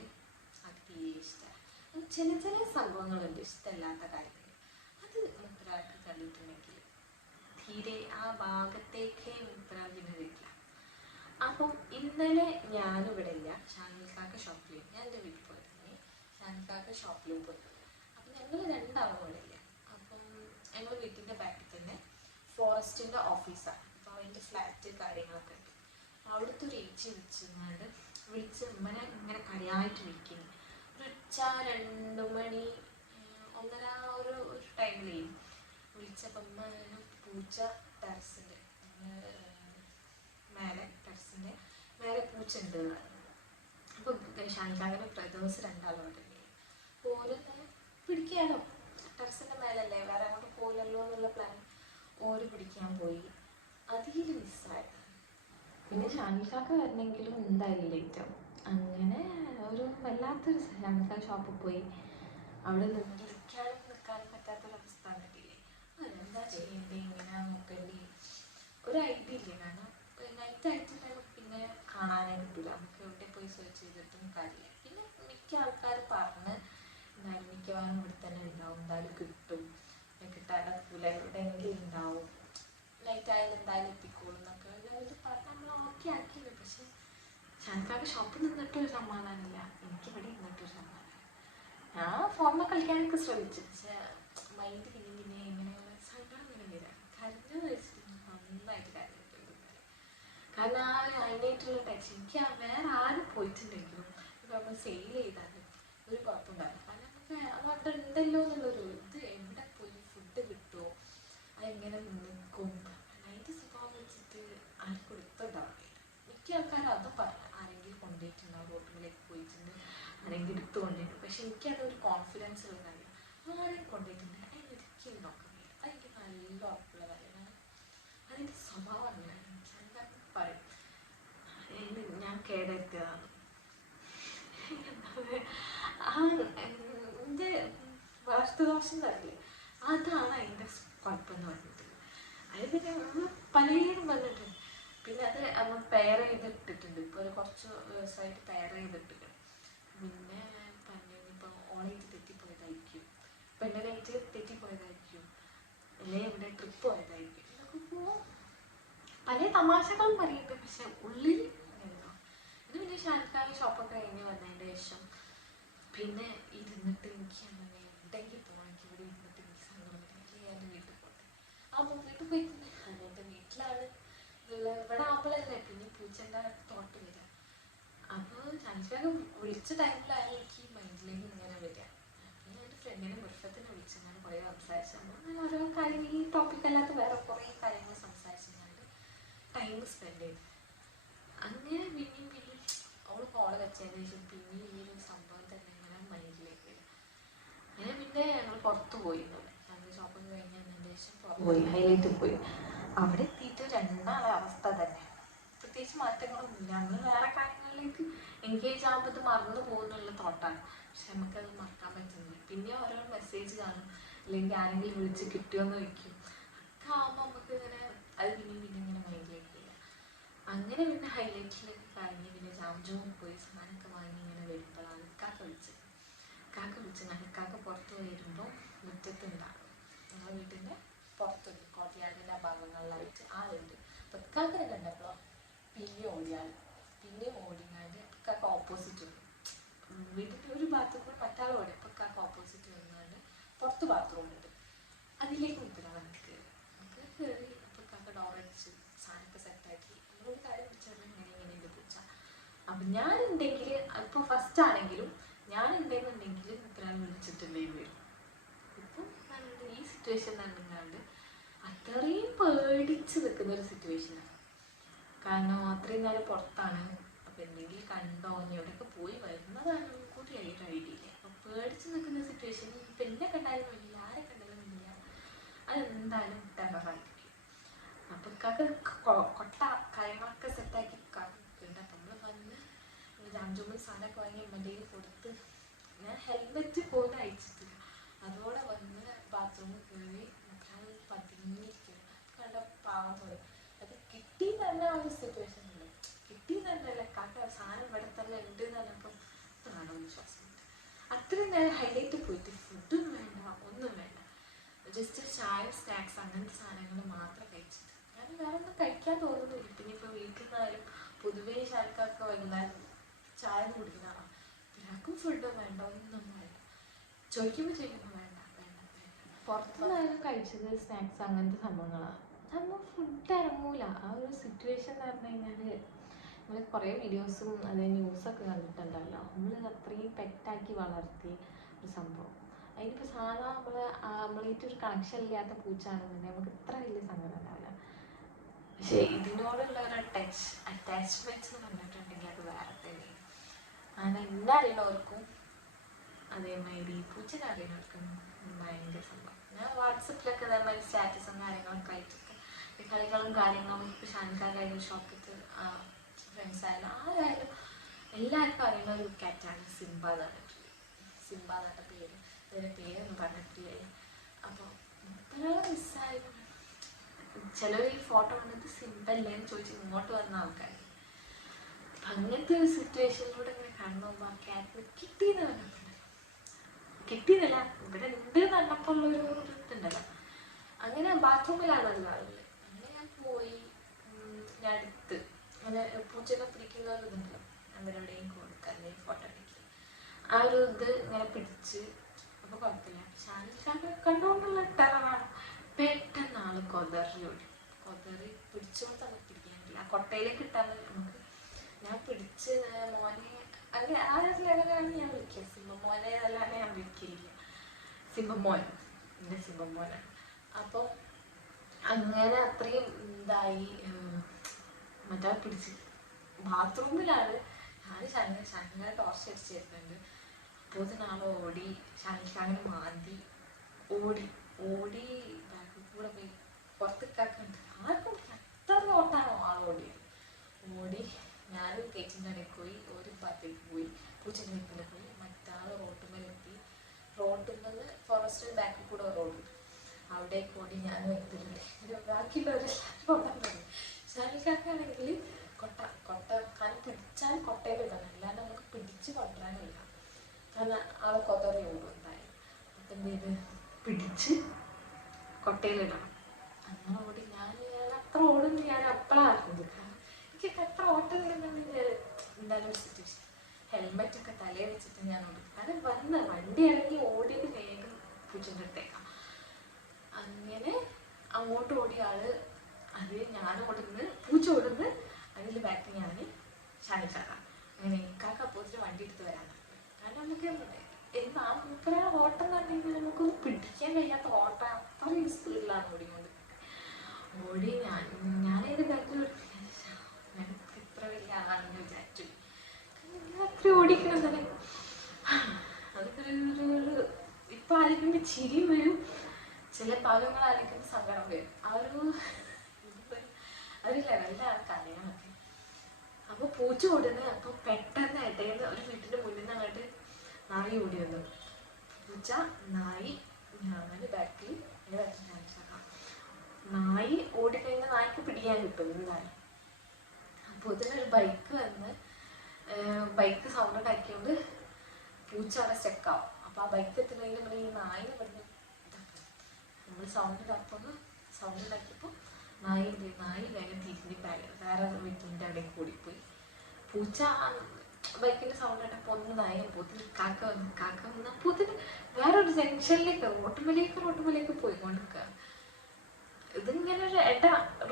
അത് തീരെ ഇഷ്ടമാണ്. ചില സംഭവങ്ങളുണ്ട് ഇഷ്ടമല്ലാത്ത കാര്യങ്ങൾ. അത് മൂപ്പരാൾക്ക് കണ്ടിട്ടുണ്ടെങ്കിൽ തീരെ ആ ഭാഗത്തേക്കേ മൂപ്പരാക്കിന് വരില്ല. അപ്പം ഇന്നലെ ഞാനിവിടെ ഇല്ല, ഷാനിൽക്കാക്ക ഷോപ്പിൽ, ഞാൻ എൻ്റെ വീട്ടിൽ പോയിരുന്നു. ഷാനിൽക്കാക്ക ഷോപ്പിലും പോയി. അപ്പം ഞങ്ങൾ രണ്ടാളും ഇവിടെ ഇല്ല. അപ്പം ഞങ്ങൾ വീട്ടിൻ്റെ ബാക്കിൽ തന്നെ ഫോറസ്റ്റിൻ്റെ ഓഫീസാണ്. അപ്പോൾ അതിൻ്റെ ഫ്ലാറ്റ് കാര്യങ്ങളൊക്കെ ഉണ്ട്. അവിടുത്തെ ഒരു ഏച്ചി വിളിച്ച് ഉമ്മനെ ഇങ്ങനെ കരിയായിട്ട് വിളിക്കുന്നു. ഒരു ഉച്ച 2 മണി 1:30 ഒരു ടൈമിലേ വിളിച്ചപ്പം പൂച്ച ടെറസിൻ്റെ മേലെ പൂച്ച ഉണ്ട്. അപ്പോൾ ഷാനിക്കാകൻ്റെ ബ്രദേഴ്സ് 2 അവിടെ ഉണ്ട്. അപ്പോൾ ഓരോന്നെ പിടിക്കാനോ, ടെറസിൻ്റെ മേലല്ലേ, വേറെ അങ്ങോട്ട് പോലല്ലോ എന്നുള്ള പ്ലാൻ ഓര് പിടിക്കാൻ പോയി. അതിൽ മിസ്സായത്. പിന്നെ ഷാനിൽക്കാക്ക് വരണമെങ്കിലും എന്തായാലും ലേറ്റ് ആവും. അങ്ങനെ ഒരു വല്ലാത്തൊരു ഷാനിൽക്കാക്ക് ഷോപ്പിൽ പോയി. അവിടെ നിന്ന് നിൽക്കാനും പറ്റാത്തൊരവസ്ഥ വന്നിട്ടില്ലേ. അതെന്താ ചെയ്യേണ്ടത്, എങ്ങനെയാ നോക്കേണ്ടി ഒരു ഐഡിയ ഇല്ല. കാരണം നൈറ്റ് ആയിട്ടുണ്ടെങ്കിൽ പിന്നെ കാണാനേ കിട്ടില്ല. നമുക്ക് എവിടെ പോയി സെർച്ച് ചെയ്തിട്ടും കാര്യമില്ല. പിന്നെ മിക്ക ആൾക്കാർ പറഞ്ഞ് എന്തായാലും മിക്കവാറും ഇവിടെ തന്നെ ഉണ്ടാവും, എന്തായാലും കിട്ടും, കിട്ടാതെ പോലെ എവിടെയെങ്കിലും ഉണ്ടാവും, നൈറ്റ് ആയാലും എന്തായാലും എത്തിക്കോളും എന്നൊക്കെ പറഞ്ഞ് നമ്മൾ ഓക്കെ ആക്കിയത്. പക്ഷെ ഷാനിക്കാക്ക് ഷോപ്പിൽ നിന്നിട്ടൊരു സമാധാനമില്ല, എനിക്കിവിടെ നിന്നിട്ടൊരു സമാധാനം. ഞാൻ ഫോണിൽ കളിക്കാനൊക്കെ ശ്രമിച്ചു. പക്ഷെ മൈൻഡ് പിന്നെ ഇങ്ങനെ സങ്കടം ഇങ്ങനെ വരാം. കരഞ്ഞു വെച്ചിട്ട് നന്നായിട്ട് കരഞ്ഞിട്ടുണ്ട്. കാരണം ആ അതിനായിട്ടുള്ള ടെൻഷൻ എനിക്ക് വേറെ ആരും പോയിട്ടുണ്ടെങ്കിലും ഇപ്പം നമ്മൾ സെയിൽ ചെയ്താലും ഒരു കുഴപ്പമുണ്ടാവില്ല. കാരണം നമുക്ക് അത് ഉണ്ടല്ലോ എന്നുള്ളൊരു ഇത്, എവിടെ പോയി ഫുഡ് കിട്ടുമോ, അതെങ്ങനെ നിൽക്കും, അതിൻ്റെ സ്വഭാവം വെച്ചിട്ട് ആർക്കും എടുത്തുണ്ടാവില്ല. മിക്ക ആൾക്കാരും അതും പറഞ്ഞു, ആരെങ്കിലും കൊണ്ടുപോയിട്ടുണ്ടാവും, റോട്ടിലേക്ക് പോയിട്ടുണ്ട്, ആരെങ്കിലും എടുത്ത് കൊണ്ടുപോയിട്ടുണ്ട്. പക്ഷെ എനിക്കതൊരു കോൺഫിഡൻസ് ഉള്ള കാര്യം, ആരെയും കൊണ്ടുപോയിട്ടുണ്ട് അതിനൊരിക്കലും നോക്കാൻ കഴിയില്ല. അതെനിക്ക് നല്ല ഉറപ്പുള്ള കാര്യമാണ്. അതിൻ്റെ സ്വഭാവം അങ്ങനെയാണ്. എന്താ പറയും, ഞാൻ കേടെത്തിയതാണ്. എൻ്റെ വാസ്തുദോഷം തരില്ലേ, അതാണ് അതിൻ്റെ കുഴപ്പമെന്ന് പറഞ്ഞിട്ട്. അത് പിന്നെ നമ്മൾ പലരും വന്നിട്ടുണ്ട്. പിന്നെ അത് നമ്മൾ പെയർ ചെയ്തിട്ടിട്ടുണ്ട്. ഇപ്പോൾ ഒരു കുറച്ച് ദിവസമായിട്ട് പെയർ ചെയ്തിട്ടുണ്ട്. പിന്നെ ഇപ്പം ഓണായിട്ട് തെറ്റിപ്പോയതായിരിക്കും, പെണ്ണിനായിട്ട് തെറ്റിപ്പോയതായിരിക്കും, അല്ലെങ്കിൽ എവിടെ ട്രിപ്പ് പോയതായിരിക്കും. ഇതൊക്കെ പോവും. പല തമാശകളും പറയുന്നുണ്ട്. പക്ഷെ ഉള്ളിൽ എന്തോ ഇത്. പിന്നെ ഷാനിക്കാക്ക് ഷോപ്പൊക്കെ കഴിഞ്ഞ് വന്നതിൻ്റെ ശേഷം പിന്നെ ഇരുന്നിട്ട് എനിക്ക് അങ്ങനെ എവിടെയെങ്കിലും പോകണമെങ്കിൽ ഇവിടെ ഇരുന്നിട്ട് എനിക്ക് സങ്കടം വരും. എൻ്റെ വീട്ടിൽ പോട്ടെ. അപ്പോൾ വീട്ടിൽ പോയിട്ടുണ്ട്. എൻ്റെ വീട്ടിലാണ് ഇവിടെ ആപ്പിളല്ലേ പിന്നെ പൂച്ചൻ്റെ തോട്ട് വരിക. അപ്പോൾ ഷാനിക്കാക്ക് വിളിച്ച ടൈമിലാണ് എനിക്ക് മൈൻഡിലേക്ക് ഇങ്ങനെ വരിക. പിന്നെ എൻ്റെ ഫ്രണ്ടിനെ മുർഫത്തിനെ വിളിച്ചങ്ങനെ കുറേ സംസാരിച്ചപ്പോൾ അങ്ങനെ ഓരോ കാര്യങ്ങൾ, ഈ ടോപ്പിക്കല്ലാത്ത വേറെ കുറേ കാര്യങ്ങൾ സംസാരിച്ചങ്ങാണ്ട് ടൈം സ്പെൻഡ് ചെയ്തു. അങ്ങനെ പിന്നെയും അവൾ കോള് വെച്ചതിന് ശേഷം പിന്നെ ഈ ഒരു സംഭവം തന്നെ ഇങ്ങനെ മൈൻഡിലേക്ക് വരും. അങ്ങനെ പിന്നെ ഞങ്ങൾ പുറത്ത് പോയിരുന്നത്, ഞങ്ങൾ ഷോപ്പിംഗ് കഴിഞ്ഞതിന് ശേഷം പുറത്ത് പോയി, ഹൈലൈറ്റ് പോയി. അവിടെ എത്തിയിട്ട് രണ്ടാളെ അവസ്ഥ തന്നെ, പ്രത്യേകിച്ച് മാറ്റങ്ങളൊന്നുമില്ല. നമ്മൾ വേറെ കാര്യങ്ങളിലേക്ക് എൻഗേജ് ആകുമ്പോൾ ഇത് മറന്നു പോകുന്നുള്ള തോട്ടാണ്. പക്ഷെ നമുക്കത് മറക്കാൻ പറ്റുന്നില്ല. പിന്നെ ഓരോ മെസ്സേജ് കാണും, അല്ലെങ്കിൽ ആരെങ്കിലും വിളിച്ച് കിട്ടുമെന്ന് വയ്ക്കും. ഒക്കെ ആകുമ്പോൾ നമുക്ക് ഇങ്ങനെ അത് പിന്നെ ഇങ്ങനെ മൈൻഡിലേക്ക് വരിക. അങ്ങനെ പിന്നെ ഹൈലൈറ്റിലേക്ക് കഴിഞ്ഞ് പിന്നെ ജാംജോവും പോയി സാധനമൊക്കെ വാങ്ങി ഇങ്ങനെ വരുമ്പോഴാണ് കാക്ക വിളിച്ച് കാക്ക പുറത്ത് വരുമ്പോൾ മുറ്റത്തുണ്ടാകും. ഞങ്ങളുടെ വീട്ടിൻ്റെ പുറത്തുണ്ട്, കോട്ടയാടിൻ്റെ ആ ഭാഗങ്ങളിലായിട്ട് ആളുണ്ട്. അപ്പോൾ കാക്കനെ കണ്ടപ്പോൾ പിന്നെ ഓടിയാണ്ട് കാക്ക ഓപ്പോസിറ്റ് വന്നു. വീട്ടിൻ്റെ ഒരു ബാത്റൂം കൂടെ മറ്റാൾ ഓടി. അപ്പോൾ കാക്ക ഓപ്പോസിറ്റ് വന്നുകൊണ്ട് പുറത്ത് ബാത്റൂം ഉണ്ട്, അതിലേക്ക് മുത്തരാണ് നമുക്ക് കയറി. അപ്പോൾ കാക്ക ഡോറടിച്ച് സാധനമൊക്കെ സെറ്റാക്കി നമ്മളൊരു കാര്യം വിളിച്ചാൽ ഇങ്ങനെ എൻ്റെ പൂച്ച അപ്പം ഞാനുണ്ടെങ്കിൽ ഇപ്പോൾ ഫസ്റ്റ് ആണെങ്കിലും ഞാനുണ്ടെന്നുണ്ടെങ്കിൽ ഇപ്പം വിളിച്ചിട്ടുണ്ടേ വരും. ഇപ്പം ഈ സിറ്റുവേഷൻ കണ്ടുകൊണ്ട് അത്രയും പേടിച്ച് നിൽക്കുന്ന ഒരു സിറ്റുവേഷനാണ്. കാരണം അത്രയും നേരം പുറത്താണ്. അപ്പം എന്തെങ്കിലും കണ്ടോ എവിടെയൊക്കെ പോയി വരുന്നതാണ് കൂടി ഒരു ഐഡിയ ഇല്ല. അപ്പം പേടിച്ച് നിൽക്കുന്ന സിറ്റുവേഷൻ ഇപ്പം എന്നെ കണ്ടാലും വേണ്ടില്ല, ആരെ കണ്ടാലും വേണ്ടില്ല, അതെന്തായാലും ടെററായിരിക്കും. അപ്പം കൊട്ട കാര്യങ്ങളൊക്കെ സെറ്റാക്കി കാക്കുന്നുണ്ട്. അപ്പം നമ്മൾ വന്ന് അഞ്ചുമണി സാധനമൊക്കെ വാങ്ങി മടിയിൽ കൊടുത്ത് ഞാൻ ഹെൽമെറ്റ് പോലും അയച്ചിട്ടില്ല. അതോടെ വന്ന് ബാത്റൂമിൽ കയറി പതിഞ്ഞിരിക്കുന്നു. കണ്ട പാവം പോലെ അത് കിട്ടി തന്നെ ആ ഒരു സിറ്റുവേഷൻ ഉണ്ട്. കിട്ടി തന്നെയല്ല കാക്ക സാധനം ഇവിടെ തന്നെ ഉണ്ട് എന്ന് പറഞ്ഞപ്പോൾ അതാണ് വിശ്വാസം. അത്രയും നേരം ഹൈലൈറ്റ് പോയിട്ട് ഫുഡും വേണ്ട, ഒന്നും വേണ്ട, ജസ്റ്റ് ചായ സ്നാക്സ് അങ്ങനത്തെ സാധനങ്ങൾ മാത്രം കഴിച്ചിട്ട് കാരണം വേറെ ഒന്നും കഴിക്കാൻ തോന്നുന്നില്ല. പിന്നെ ഇപ്പോൾ വീട്ടിൽ നിന്നായാലും പൊതുവേ ശാൽക്കാർക്ക് വൈകുന്നേരം ചായ കുടിക്കുന്നതാണ്. പിന്നാക്കും ഫുഡും വേണ്ട, ഒന്നും വേണ്ട, ചോദിക്കുമ്പോൾ വേണ്ട വേണ്ട വേണ്ട. പുറത്തുനിന്നായാലും കഴിച്ചത് സ്നാക്സ് അങ്ങനത്തെ സംഭവങ്ങളാണ്. നമ്മൾ ഫുഡ് ഇറങ്ങൂല. ആ ഒരു സിറ്റുവേഷൻ എന്ന് പറഞ്ഞു കഴിഞ്ഞാൽ നമ്മൾ കുറേ വീഡിയോസും അതേ ന്യൂസൊക്കെ കണ്ടിട്ടുണ്ടല്ലോ. നമ്മൾ അത്രയും പെറ്റാക്കി വളർത്തി ഒരു സംഭവം. അതിനിപ്പോൾ സാധാരണ നമ്മളായിട്ടൊരു കണക്ഷൻ ഇല്ലാത്ത പൂച്ചാണെന്നുണ്ടെങ്കിൽ നമുക്ക് ഇത്ര വലിയ സങ്കടം ഉണ്ടാവില്ല. പക്ഷേ ഇതിനോടുള്ള ഒരു അറ്റാച്ച്മെൻറ്റ്സ് എന്ന് പറഞ്ഞിട്ടുണ്ടെങ്കിൽ അത് വേറെ തന്നെയാണ്. അങ്ങനെ എന്നെ അറിയുന്നവർക്കും അതേമാതിരി പൂച്ചനെ അറിയുന്നവർക്കും ഭയങ്കര സംഭവം. ഞാൻ വാട്സപ്പിലൊക്കെ അതേമാതിരി സ്റ്റാറ്റസും കാര്യങ്ങളൊക്കെ ആയിട്ടൊക്കെ കളികളും കാര്യങ്ങളും ഇപ്പോൾ ഷാൻകാരായാലും ഷോക്കത്ത് ഫ്രണ്ട്സ് ആയാലും ആരായാലും എല്ലാവർക്കും അറിയുന്ന ഒരു കാറ്റാണ് സിംബ എന്ന് പറഞ്ഞിട്ടുള്ളത്. സിംബ എന്നാണ് പേര്. ഇതിൻ്റെ പേരൊന്നും പറഞ്ഞിട്ടില്ലേ. അപ്പോൾ മുപ്പനാളെ മിസ്സായിരുന്നു. ചിലർ ഈ ഫോട്ടോ കണ്ടിട്ട് സിംബല്ലേ എന്ന് ചോദിച്ച് ഇങ്ങോട്ട് വന്ന ആൾക്കാർ. അങ്ങനത്തെ ഒരു സിറ്റുവേഷനിലൂടെ ഇങ്ങനെ കടന്നു പോകുമ്പോൾ ആ ക്യാറ്റിന് കിട്ടിയെന്ന് പറഞ്ഞിട്ടുണ്ട്. കിട്ടിയെന്നല്ല, ഇവിടെ ഉണ്ട് എന്നപ്പോൾ ഉള്ളൊരു ഇതുണ്ടല്ലോ. അങ്ങനെ ബാത്റൂമിലാണല്ലോ ആളുകൾ. അങ്ങനെ ഞാൻ പോയി ഞാൻ അടുത്ത് അങ്ങനെ പൂച്ചനെ പിടിക്കുന്ന ഒരു ഇതുണ്ടല്ലോ, അങ്ങനെ എവിടെയും കൊടുക്കുക അല്ലെങ്കിൽ ഫോട്ടോ എടുക്കുക, ആ ഒരു ഇത് ഇങ്ങനെ പിടിച്ച് അപ്പോൾ കുഴപ്പമില്ല. ഷാനിക്കാരെ കണ്ടുകൊണ്ടുള്ള ടെററാണ്. പെട്ടെന്ന് ആൾ കൊതറി പിടിച്ചുകൊണ്ട് നമുക്ക് പിടിക്കാൻ പറ്റില്ല. ആ കൊട്ടയിലേക്ക് ഇട്ടാൽ നമുക്ക് ഞാൻ പിടിച്ച് മോനെ അങ്ങനെ ആ ഒരു ലെവലാണ് ഞാൻ വിളിക്കുക. സിംഹമോനെ അല്ലാതെ ഞാൻ വിളിക്കില്ല. സിംഹമോൻ, എൻ്റെ സിംഹമോനാണ്. അപ്പോൾ അങ്ങനെ അത്രയും ഇതായി മറ്റേ പിടിച്ച് ബാത്റൂമിലാണ്. ഞാൻ ഷാനിനെ ടോർച്ച് അടിച്ച് തരുന്നുണ്ട്. അപ്പോൾ ഇതിനാൾ ഓടി, ഷാനിക്കാങ്ങനെ മാന്തി ഓടി ബാക്കിൽ കൂടെ പോയി പുറത്തേക്കാക്കുന്നുണ്ട്. ആർക്കും എത്ര ഓട്ടാണോ ആൾ ഓടി ഞാനും കേച്ചിൻ്റെ ഇടയിൽ പോയി, ഒരു ഭാഗത്തേക്ക് പോയി, പൂച്ചൻ്റെ വീട്ടിൽ പോയി, മറ്റാൾ റോട്ടുമ്മലെത്തി. റോട്ടുമ്മൽ ഫോറസ്റ്റ് ബാക്കിൽ കൂടെ റോഡ്, അവിടേക്ക് ഓടി ഞാനും എത്തിയിട്ടുണ്ട്. ബാക്കിയുള്ളവരെല്ലാവരും ഓടാൻ തുടങ്ങി. ഷാനിക്കാക്കാണെങ്കിൽ കൊട്ട കാരണം പിടിച്ചാൽ കൊട്ടയിൽ ഇടണം, അല്ലാണ്ട് നമുക്ക് പിടിച്ച് കൊണ്ടുവരാനില്ല. കാരണം ആളെ കൊതറി ഓടും എന്തായാലും. അപ്പം എന്ത് ചെയ്ത് പിടിച്ച് കൊട്ടയിലിടണം. അങ്ങനെ ഓടി ഞാൻ അത്ര ഓടുന്നു ഞാൻ അപ്പോഴാണ് അറിഞ്ഞത്. എനിക്ക് എത്ര ഓട്ടം കിടന്നുണ്ടെങ്കിൽ എന്തായാലും ഒരു സിറ്റുവേഷൻ. ഹെൽമെറ്റൊക്കെ തലയിൽ വെച്ചിട്ട് ഞാൻ ഓടി. കാരണം വണ്ടി ഇറങ്ങി ഓടിയത് വേഗം പൂച്ചൻ്റെ അടുത്തേക്കാം. അങ്ങനെ അങ്ങോട്ട് ഓടിയ ആള് അത് ഞാൻ ഓടുന്നത്, പൂച്ച ഓടുന്നത്, അതിൽ ബാക്കിൽ ഞാൻ ഷാനിക്കാക്ക. അങ്ങനെ ഇക്കാക്ക അപ്പോഴത്തെ വണ്ടി എടുത്ത് വരാനാണ്. കാരണം നമുക്ക് ആ മൂപ്പരാ ഓട്ടം കണ്ടെങ്കിൽ നമുക്കൊന്ന് പിടിക്കാൻ കഴിയാത്ത ഓട്ടം അത്രയും സ്പീഡിലാണ് ഓടി ഞാനതിൻ്റെ ബാക്കിൽ ഇത്ര വലിയ ആളാണെന്ന് വിചാരിച്ചു. അത്ര ഓടിക്കണം തന്നെ. അതൊക്കെ ഒരു ഇപ്പം ആലോചിക്കുമ്പോൾ ചിരി വരും, ചില ഭാഗങ്ങൾ ആലോചിക്കുമ്പോൾ സങ്കടം വരും. ആ ഒരു ലെവലിലാണ് കാര്യങ്ങളൊക്കെ. അപ്പോൾ പൂച്ച ഓടുന്നത്. അപ്പോൾ പെട്ടെന്ന് ഇടയിൽ ഒരു വീട്ടിൻ്റെ മുന്നിൽ നിന്ന് അങ്ങോട്ട് നായി ഓടി വന്നു. പൂച്ച, നായി, ഞാൻ ബാക്കിൽ നായി ഓടിക്കഴിഞ്ഞാൽ നായ്ക്ക് പിടിക്കാൻ കിട്ടും എന്തായാലും. അപ്പോൾ ഇതിനൊരു ബൈക്ക് വന്ന് ബൈക്ക് സൗണ്ട് ഉണ്ടാക്കിയോണ്ട് പൂച്ച അവിടെ സ്റ്റെക്കാവും. അപ്പോൾ ആ ബൈക്ക് എത്തുന്നതിന് നമ്മൾ ഈ നായിനെ പറഞ്ഞ് നമ്മൾ സൗണ്ട് ഉണ്ടാക്കിയപ്പോൾ നായി വേഗം തിരിഞ്ഞ് വേറെ വീട്ടിൻ്റെ അവിടേക്ക് ഓടിപ്പോയി. പൂച്ച ബൈക്കിൻ്റെ സൗണ്ട് കേട്ടപ്പോൾ ഒന്ന് നായി പോത്തിന് കാക്ക വന്ന് പോത്തിന് വേറൊരു ജംഗ്ഷനിലേക്ക് റോട്ടുമലേക്ക് പോയിക്കൊണ്ടിരിക്കുക. ഇതിങ്ങനെ ഒരു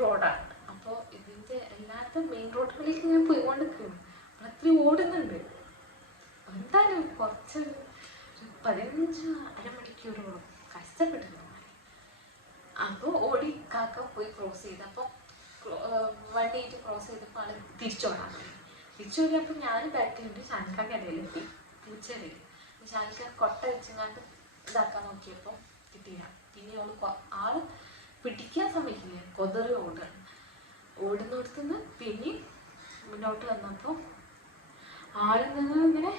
റോഡാണ്. അപ്പോൾ ഇതിൻ്റെ എല്ലാത്ത മെയിൻ റോഡിലേക്ക് ഇങ്ങനെ പോയിക്കൊണ്ടിരിക്കുകയാണ്. അത്ര ഓടുന്നുണ്ട്. എന്തായാലും കുറച്ച് 15 അരമണിക്കൂറോളം കഷ്ടപ്പെട്ടിരുന്നു. അപ്പോൾ ഓടി കാക്ക പോയി ക്രോസ് ചെയ്ത്. അപ്പോൾ വണ്ടിയിട്ട് ക്രോസ് ചെയ്തപ്പോൾ ആൾ തിരിച്ചോടാൻ പോയി. തിരിച്ചോടിയപ്പോൾ ഞാൻ ബാക്കിലുണ്ട്, ഷാനിക്കാക്ക് ഇടയിലെത്തി പൂച്ചയിടയിൽ. ഷാനിക്ക കൊട്ട വെച്ചങ്ങാണ്ട് ഇതാക്കാൻ നോക്കിയപ്പോൾ കിട്ടിയില്ല. പിന്നെ ആള് പിടിക്കാൻ സമ്മതിക്കില്ല, കൊതറി ഓടുകയാണ്. ഓടുന്നിടത്തുനിന്ന് പിന്നെ മുന്നോട്ട് വന്നപ്പോൾ ആളിൽ നിന്ന് ഇങ്ങനെ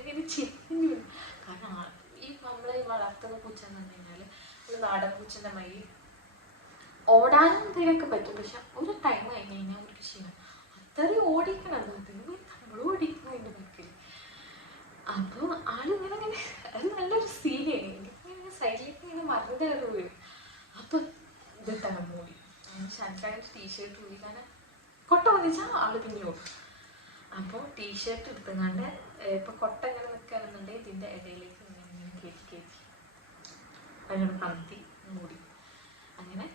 ഇങ്ങനെ ചിരിഞ്ഞു. കാരണം ഈ നമ്മളെ ഈ വളർത്തുന്ന പൂച്ച എന്ന് പറഞ്ഞു കഴിഞ്ഞാൽ ഒരു നാടൻ പൂച്ചൻ്റെ മയിൽ ഓടാനും ഇതിനൊക്കെ പറ്റും. പക്ഷെ ഒരു ടൈം കഴിഞ്ഞ് കഴിഞ്ഞാൽ ഒരു ക്ഷീണം. അത്രയും ഓടിക്കണം, നമ്മൾ ഓടിക്കണം അതിൻ്റെ ബാക്കിൽ. അപ്പോൾ ആളിങ്ങനെ ഇങ്ങനെ അത് നല്ലൊരു സീനാണ്. എനിക്കിങ്ങനെ സൈഡിലേക്ക് ഇങ്ങനെ മറന്നു വീഴും. അപ്പം ഇതിട്ടാണ് മൂടി ഷാനിക്കാൻ്റെ ടീഷർട്ട് ഊരി. കാരണം കൊട്ട വന്നിച്ചാൽ ആള് പിന്നെ ഓടും. അപ്പോൾ ടീഷർട്ട് എടുത്തുകൊണ്ട് ഇപ്പം കൊട്ട ഇങ്ങനെ നിൽക്കുകയാണെന്നുണ്ടെങ്കിൽ ഇതിൻ്റെ ഇടയിലേക്ക് ഇങ്ങനെ കയറ്റി അങ്ങനെ കമത്തി മൂടി. അങ്ങനെ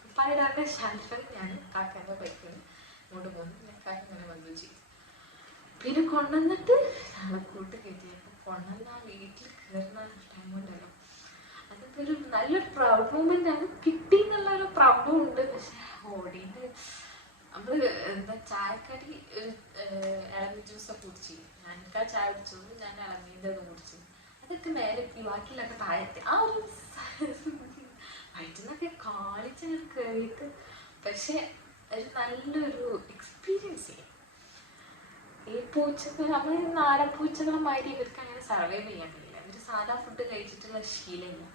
കുപ്പായിടാതെ ഷാനിക്കാണ് ഞാൻ കാക്കാൻ്റെ ബൈക്കിൽ ഇങ്ങോട്ട് പോകുന്നു. ഞാൻ കാക്ക ഇങ്ങനെ വന്നു ചെയ്യും. പിന്നെ കൊണ്ടുവന്നിട്ട് ഞങ്ങളെ കൂട്ട് കയറ്റിയപ്പോൾ കൊണ്ടുവന്ന് ആ വീട്ടിൽ കയറുന്ന ടൈം ഉണ്ടല്ലോ, അതൊക്കെ ഒരു നല്ലൊരു പ്രൗഡ് മൂമെൻ്റ് ആണ്. കിട്ടി എന്നുള്ളൊരു പ്രൗഡും ഉണ്ട്. പക്ഷെ ഓടിയിട്ട് നമ്മൾ എന്താ ചായക്കടി ഒരു ഇളനീർ ജ്യൂസൊക്കെ കുടിച്ചു. ഞാനിക്കാ ചായ കുടിച്ചത്, ഞാൻ ഇളനീൻ്റെ അത് കുടിച്ചു. അതൊക്കെ മേലെ എത്തി, ബാക്കിയുള്ളൊക്കെ താഴെത്തി. ആ ഒരു വയറ്റിന്നൊക്കെ കാളിച്ച് കയറിയിട്ട് പക്ഷെ ഒരു നല്ലൊരു എക്സ്പീരിയൻസ് ചെയ്യും. ഈ പൂച്ചകൾ നമ്മൾ നാടൻ പൂച്ചകളുമാതിരി ഇവർക്ക് അങ്ങനെ സർവൈവ് ചെയ്യാൻ കഴിയില്ല. ഇവർ സാധാ ഫുഡ് കഴിച്ചിട്ടുള്ള ശീലമില്ല.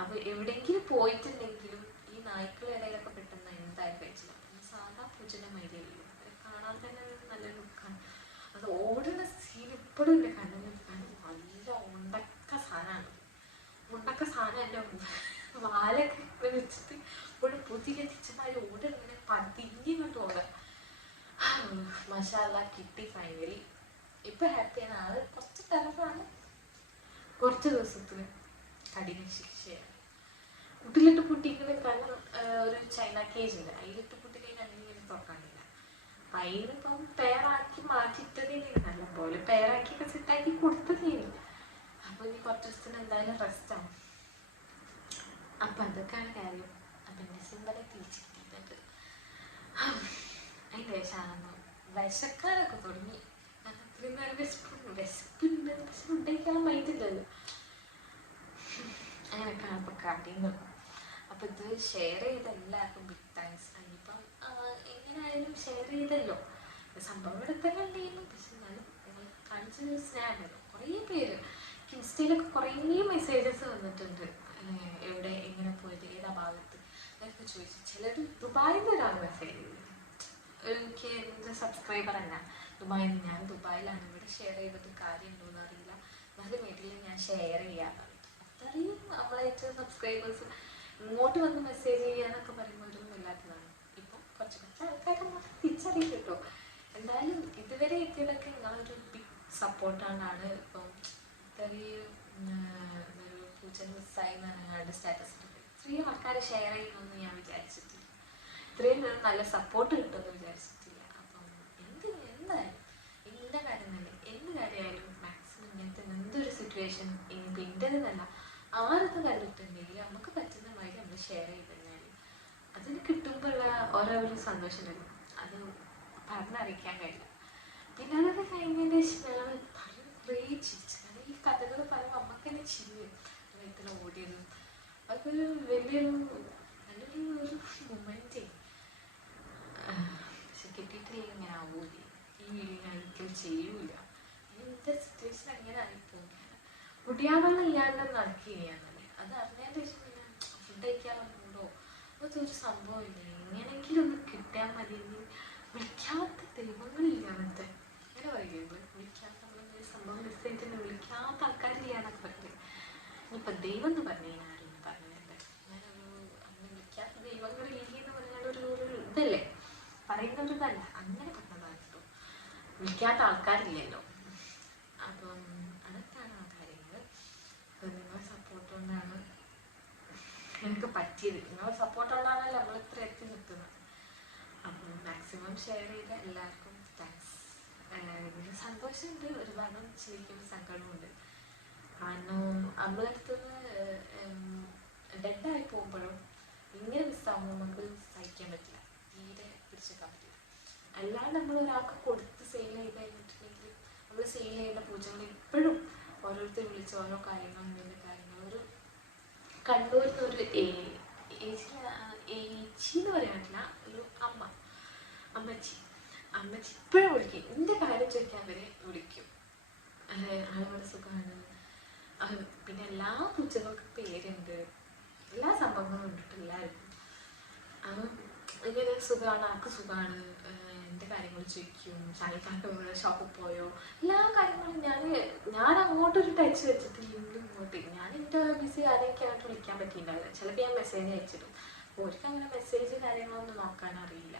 അപ്പോൾ എവിടെയെങ്കിലും പോയിട്ടുണ്ടെങ്കിലും ഈ നായ്ക്കളുടെ ഇടയിലൊക്കെ പെട്ടെന്ന് എന്തായാലും കഴിച്ചില്ല. സാധാ പൂച്ചൻ്റെ മൈരിയല്ലോ, അത് കാണാൻ തന്നെ നല്ല ലുക്കാണ്. അത് ഓടുന്ന സീൻ ഇപ്പോഴും എൻ്റെ കണ്ണിൽ നല്ല ഉണ്ടക്ക സാധനമാണ്. ഉണ്ടക്ക സാധനം എൻ്റെ വാലൊക്കെ വെച്ചിട്ട് ഇപ്പോഴും പുതിയ ടീച്ചർമാർ ഓടിങ്ങനെ പതിഞ്ഞിങ്ങോട്ട് ഓടാം. മഷാല്ല കിട്ടി ഫൈനലി. ഇപ്പം ഹാപ്പിയാണ്. ആള് കുറച്ച് ടഫാണ്, കുറച്ച് ദിവസത്തിന് കഠിന ശിക്ഷയാണ്. കുട്ടിലിട്ട് പൊട്ടിക്കുന്നത്. കാരണം ഒരു ചൈന കേജ് ഉണ്ട്, അതിലിട്ട് പൊട്ടിക്കഴിഞ്ഞാൽ അങ്ങനെ ഇങ്ങനെ തുറക്കാനില്ല. അപ്പം അതിനിപ്പം പേറാക്കി മാറ്റിയിട്ടതേനി, നല്ല പോലെ പേറാക്കിയൊക്കെ സെറ്റാക്കി കൊടുത്തതേനി. അപ്പോൾ ഇനി കുറച്ച് ദിവസത്തിന് എന്തായാലും റെസ്റ്റാണ്. അപ്പം അതൊക്കെയാണ് കാര്യം. അപ്പം ഡിസംബറിൽ തിരിച്ച് കിട്ടിയിട്ടുണ്ട്. അതിൻ്റെ ശേഷമാണ് വിശക്കാനൊക്കെ തുടങ്ങി. അത്രയും നേരം വിശപ്പുണ്ട്, പക്ഷെ ഫുഡ് കഴിക്കാൻ മൈൻഡില്ലല്ലോ. അങ്ങനെയൊക്കെയാണ് ഇപ്പോൾ കാര്യങ്ങൾ. അപ്പോൾ ഇത് ഷെയർ ചെയ്ത എല്ലാവർക്കും ബിഗ് താങ്ക്സ്. അതിനിപ്പം എങ്ങനെയായാലും ഷെയർ ചെയ്തല്ലോ. സംഭവം ഇവിടെ തന്നെ ഉണ്ടായിരുന്നു, പക്ഷെ ഞാനും നിങ്ങൾ കാണിച്ചൊരു സ്നേഹമല്ലോ. കുറേ പേര് ഇൻസ്റ്റയിലൊക്കെ കുറേ മെസ്സേജസ് വന്നിട്ടുണ്ട്. എവിടെ എങ്ങനെ പോയത്, ഏതാ ഭാഗത്ത് എന്നൊക്കെ ചോദിച്ചു. ചിലർ ദുബായിൽ നിന്ന് ഒരാൾ മെസ്സേജ് ചെയ്തു. എനിക്ക് എൻ്റെ സബ്സ്ക്രൈബർ തന്നെ ദുബായിൽ നിന്ന്. ഞാൻ ദുബായിലാണ്, ഇവിടെ ഷെയർ ചെയ്തിട്ട് കാര്യമുണ്ടോ എന്ന് അറിയില്ല, എന്നാലും വീട്ടിൽ ഞാൻ ഷെയർ ചെയ്യാറുണ്ട്. അത്രയും നമ്മളായിട്ട് സബ്സ്ക്രൈബേഴ്സ് ഇങ്ങോട്ട് വന്ന് മെസ്സേജ് ചെയ്യാനൊക്കെ പറയുമ്പോൾ ഒരു വല്ലാത്തതാണ്. ഇപ്പം കുറച്ച് ആൾക്കാരെ മാത്രം തിരിച്ചറിയും കേട്ടോ. എന്തായാലും ഇതുവരെ എത്തിയതൊക്കെ നിങ്ങളൊരു ബിഗ് സപ്പോർട്ടാണ്. ഇപ്പം ഇത്രയും ഒരു പൂച്ച മിസ്സായി ഞങ്ങളുടെ സ്റ്റാറ്റസ് ഇത്രയും ആൾക്കാർ ഷെയർ ചെയ്യണമെന്ന് ഞാൻ വിചാരിച്ചിട്ടില്ല. ഇത്രയും നല്ല സപ്പോർട്ട് കിട്ടുമെന്ന് വിചാരിച്ചിട്ടില്ല. അപ്പം എന്തായാലും എന്ത് കാര്യമായാലും മാക്സിമം ഇങ്ങനത്തെ എന്തൊരു സിറ്റുവേഷൻ ഇനിയിപ്പോൾ ഇൻ്റെതെന്നല്ല ആരത് കണ്ടിട്ടുണ്ടെങ്കിൽ നമുക്ക് പറ്റുന്ന മാതിരി നമ്മൾ ഷെയർ ചെയ്ത് കഴിഞ്ഞാൽ അതിന് കിട്ടുമ്പോഴുള്ള ഓരോ സന്തോഷം വരും. അത് പറഞ്ഞറിയിക്കാൻ കഴിയില്ല. പിന്നെ അതൊക്കെ കഴിഞ്ഞതിൻ്റെ ഞങ്ങൾ കുറേ ചിരിച്ചു. കാരണം ഈ കഥകൾ പറയുമ്പോൾ നമുക്ക് തന്നെ ചിരി വരും. ഇത്ര ഓടിയത് അതൊരു വലിയൊരു നല്ലൊരു മൊമെൻ്റ്. പക്ഷെ കിട്ടിയിട്ടില്ലെങ്കിൽ ഇങ്ങനെ ആവൂല. ഈ വീഡിയോ ഞാൻ ഒരിക്കലും ചെയ്യൂല. ഇന്നത്തെ സിറ്റുവേഷൻ അങ്ങനെ ആയിപ്പോകും. മുടിയാവെള്ളം ഇല്ലാണ്ട് നടക്കുകയാണ്. അത് അറിഞ്ഞതിൻ്റെ ശേഷം ഞാൻ ഫുഡ് കഴിക്കാൻ വന്നുകൊണ്ടോ അതൊക്കെ ഒരു സംഭവമില്ല. എങ്ങനെയെങ്കിലും ഒന്ന് കിട്ടിയാൽ മതി. വിളിക്കാത്ത ദൈവങ്ങളില്ല. അങ്ങനത്തെ അങ്ങനെ പറയുന്നത് വിളിക്കാത്ത നമ്മളൊരു സംഭവം മിസ്സായിട്ട് വിളിക്കാത്ത ആൾക്കാരില്ല എന്നൊക്കെ പറയുന്നത്. ഇനിയിപ്പോൾ ദൈവം എന്ന് പറഞ്ഞു കഴിഞ്ഞാൽ ആരും പറഞ്ഞില്ല. ഞാനൊരു അങ്ങനെ വിളിക്കാത്ത ദൈവങ്ങളില്ലേ എന്ന് പറഞ്ഞാൽ ഒരു ഇതല്ലേ, പറയുന്നൊരിതല്ല, അങ്ങനെ പറഞ്ഞതാണ് കേട്ടോ. വിളിക്കാത്ത ആൾക്കാരില്ലല്ലോ. അപ്പം അതൊക്കെയാണ് ആ കാര്യങ്ങൾ. നിങ്ങളുടെ സപ്പോർട്ട് കൊണ്ടാണ് എനിക്ക് പറ്റിയത്. നിങ്ങളുടെ സപ്പോർട്ട് കൊണ്ടാണല്ലോ നമ്മൾ ഇത്ര എത്തി നിൽക്കുന്നത്. അപ്പം മാക്സിമം ഞാനും ഷെയർ ചെയ്ത എല്ലാവർക്കും താങ്ക്സ്. സന്തോഷമുണ്ട്, ഒരുപാട് ശരിക്കും സങ്കടമുണ്ട്. കാരണം നമ്മളടുത്തുനിന്ന് ഡെഡായി പോകുമ്പോഴും ഇങ്ങനെ മിസ്സാകുമ്പോൾ നമുക്ക് സഹിക്കാൻ പറ്റില്ല, തീരെ പിടിച്ചെടുക്കാൻ പറ്റില്ല. അല്ലാണ്ട് നമ്മൾ ഒരാൾക്ക് കൊടുത്ത് സെയിൽ ചെയ്ത് കഴിഞ്ഞിട്ടുണ്ടെങ്കിൽ നമ്മൾ സെയിൽ ചെയ്യുന്ന പൂച്ചകൾ ഇപ്പോഴും ഓരോരുത്തർ വിളിച്ച് ഓരോ കാര്യങ്ങൾ എന്തെങ്കിലും കാര്യങ്ങൾ ഒരു കണ്ണൂരിൽ നിന്ന് ഒരു ഏച്ചി എന്ന് പറയാൻ പറ്റില്ല, ഒരു അമ്മച്ചി ഇപ്പോഴും വിളിക്കും. എൻ്റെ കാര്യം ചോദിക്കാൻ വരെ വിളിക്കും. ആളുകളുടെ സുഖമാണ്. പിന്നെ എല്ലാ പൂച്ചകൾക്കും പേരുണ്ട്, എല്ലാ സംഭവങ്ങളും ഉണ്ടിട്ട് എല്ലാവർക്കും. ഇങ്ങനെ സുഖമാണ്, ആർക്ക് സുഖമാണ്, എൻ്റെ കാര്യങ്ങൾ ചോദിക്കും. ചായക്കാരുടെ ഷോപ്പിൽ പോയോ, എല്ലാ കാര്യങ്ങളും ഞാൻ അങ്ങോട്ടൊരു ടച്ച് വെച്ചിട്ട് ഇങ്ങോട്ട് ഞാൻ എൻ്റെ ബിസി കാര്യമൊക്കെ ആയിട്ട് വിളിക്കാൻ പറ്റിയിട്ടുണ്ടാവില്ല. ചിലപ്പോൾ ഞാൻ മെസ്സേജ് അയച്ചിടും. ഓർക്ക് അങ്ങനെ മെസ്സേജ് കാര്യങ്ങളൊന്നും നോക്കാൻ അറിയില്ല,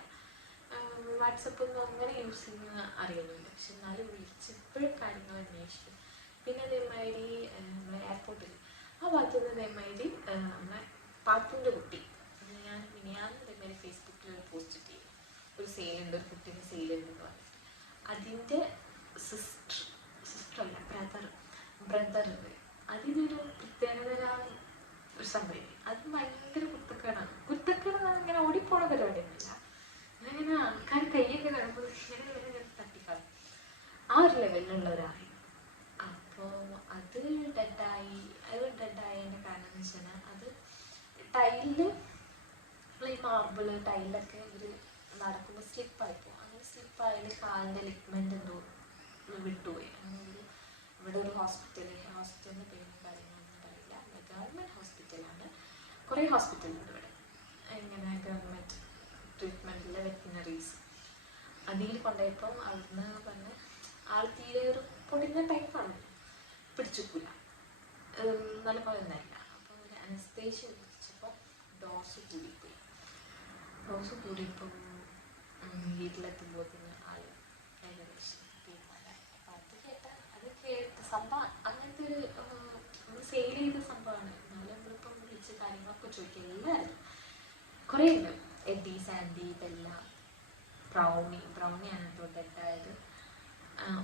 വാട്സപ്പൊന്നും അങ്ങനെ യൂസ് ചെയ്യുന്ന അറിയുന്നില്ല. പക്ഷെ എന്നാലും വിളിച്ച് ഇപ്പോഴും കാര്യങ്ങൾ അന്വേഷിക്കും. പിന്നെ അതേമാതിരി നമ്മളെ എയർപോർട്ടിൽ ആ ഭാഗത്തുനിന്ന് അതേമാതിരി നമ്മളെ പാത്തുൻ്റെ കുട്ടി ഞാൻ അതേമാതിരി ഫേസ്ബുക്കിൽ ഒരു പോസ്റ്റ് ചെയ്യും, ഒരു സെയിലുണ്ട്, ഒരു കുട്ടീൻ്റെ സെയിലുണ്ടെന്ന് പറഞ്ഞിട്ട്. അതിൻ്റെ സിസ്റ്ററല്ല ബ്രദർ അതിനൊരു പ്രത്യേകതരം ഒരു സംഭവം. അത് ഭയങ്കര കുത്തക്കേടാണ്. അങ്ങനെ ഓടിപ്പോണ പരിപാടിയൊന്നുമില്ല. അങ്ങനെ ആൾക്കാർ കയ്യൊക്കെ കാണുമ്പോൾ ഇങ്ങനെ തട്ടിക്കളയും, ആ ഒരു ലെവലിലുള്ള ഒരാളായി. അപ്പോൾ അത് ഡെഡായതിൻ്റെ കാരണം എന്ന് വെച്ചാൽ അത് ടൈലിൽ ഈ മാർബിള് ടൈലൊക്കെ ഇവർ നടക്കുമ്പോൾ സ്ലിപ്പായിപ്പോൾ. അങ്ങനെ സ്ലിപ്പായാലും കാലിൻ്റെ ലിഗ്മെൻ്റ് എന്തോ വിട്ടുപോയി. അങ്ങനെ ഇവിടെ ഒരു ഹോസ്പിറ്റലിൻ്റെ പേരും കാര്യങ്ങളൊന്നും പറയില്ല, ഗവൺമെൻറ് ഹോസ്പിറ്റലാണ്. കുറേ ഹോസ്പിറ്റലുണ്ട് ഇവിടെ, ഇങ്ങനെ ഗവൺമെൻറ് ട്രീറ്റ്മെൻറ്റിലെ വെറ്റിനറീസ്. അതിൽ കൊണ്ടുപോയപ്പം അവിടുന്ന് പറഞ്ഞ് ആൾ തീരെ ഒരു പൊടിഞ്ഞ ടൈപ്പാണ്, പിടിച്ചിട്ടില്ല, നല്ല പോലെ ഒന്നല്ല. അപ്പോൾ ഒരു അനസ്തേഷ്യ പിടിച്ചപ്പോൾ ഡോസ് കൂടിയപ്പം വീട്ടിലെത്തുമ്പോഴത്തേന് ആൾ ഏകദേശം തീരുമാനമായി. അപ്പം അത് കേട്ട് സംഭവം അങ്ങനത്തെ ഒരു നമ്മൾ സെയിൽ ചെയ്ത സംഭവമാണ്. എന്നാലും നമ്മളിപ്പം വിളിച്ച് കാര്യങ്ങളൊക്കെ ചോദിക്കുക. എല്ലാവരും കുറേ ഉണ്ട്, എഡി, സാൻഡി, ബെല്ല, ബ്രൗണിയാണ് കേട്ടോ ഡെഡായത്.